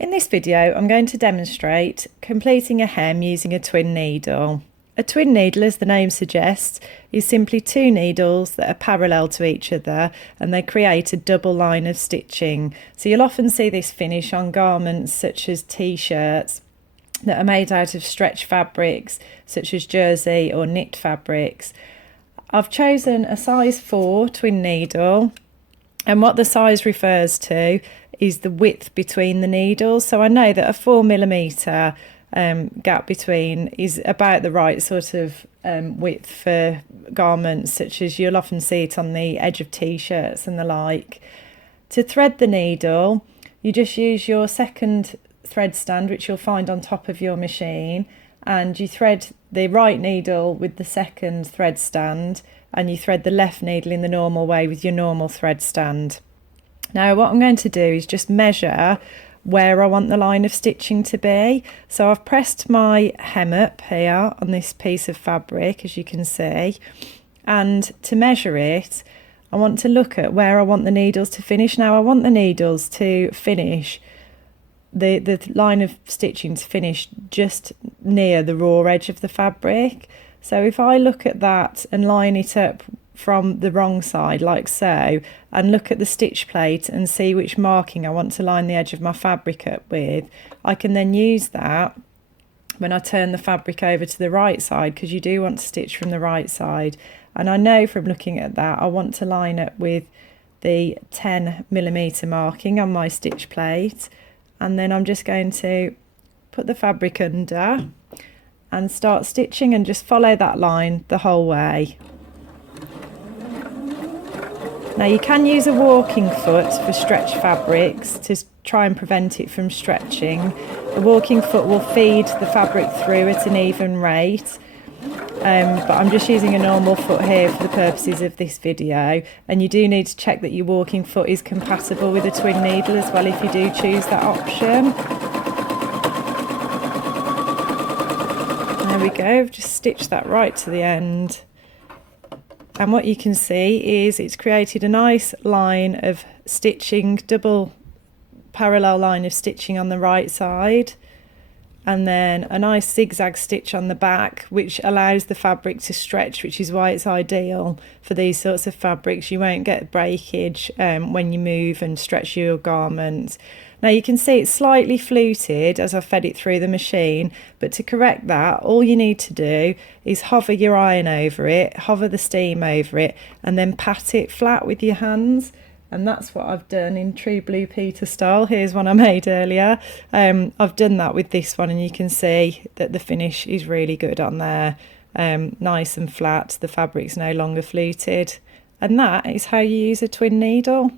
In this video, I'm going to demonstrate completing a hem using a twin needle. A twin needle, as the name suggests, is simply two needles that are parallel to each other and they create a double line of stitching. So you'll often see this finish on garments such as t-shirts that are made out of stretch fabrics such as jersey or knit fabrics. I've chosen a size 4 twin needle, and what the size refers to is the width between the needles. So I know that a 4mm gap between is about the right sort of width for garments such as you'll often see it on the edge of t-shirts and the like. To thread the needle, you just use your second thread stand, which you'll find on top of your machine, and you thread the right needle with the second thread stand, and you thread the left needle in the normal way with your normal thread stand. Now what I'm going to do is just measure where I want the line of stitching to be. So I've pressed my hem up here on this piece of fabric, as you can see, and to measure it I want to look at where I want the needles to finish. Now I want the needles to finish, the line of stitching to finish just near the raw edge of the fabric. So if I look at that and line it up from the wrong side like so, and look at the stitch plate and see which marking I want to line the edge of my fabric up with, I can then use that when I turn the fabric over to the right side, because you do want to stitch from the right side. And I know from looking at that I want to line up with the 10mm marking on my stitch plate, and then I'm just going to put the fabric under and start stitching and just follow that line the whole way. Now you can use a walking foot for stretch fabrics to try and prevent it from stretching. The walking foot will feed the fabric through at an even rate, but I'm just using a normal foot here for the purposes of this video, and you do need to check that your walking foot is compatible with a twin needle as well if you do choose that option. There we go, I've just stitched that right to the end. And what you can see is it's created a nice line of stitching, double parallel line of stitching on the right side, and then a nice zigzag stitch on the back, which allows the fabric to stretch, which is why it's ideal for these sorts of fabrics. You won't get breakage when you move and stretch your garment. Now you can see it's slightly fluted as I fed it through the machine, but to correct that, all you need to do is hover your iron over it, hover the steam over it, and then pat it flat with your hands. And that's what I've done in true Blue Peter style. Here's one I made earlier. I've done that with this one, and you can see that the finish is really good on there. Nice and flat, the fabric's no longer fluted. And that is how you use a twin needle.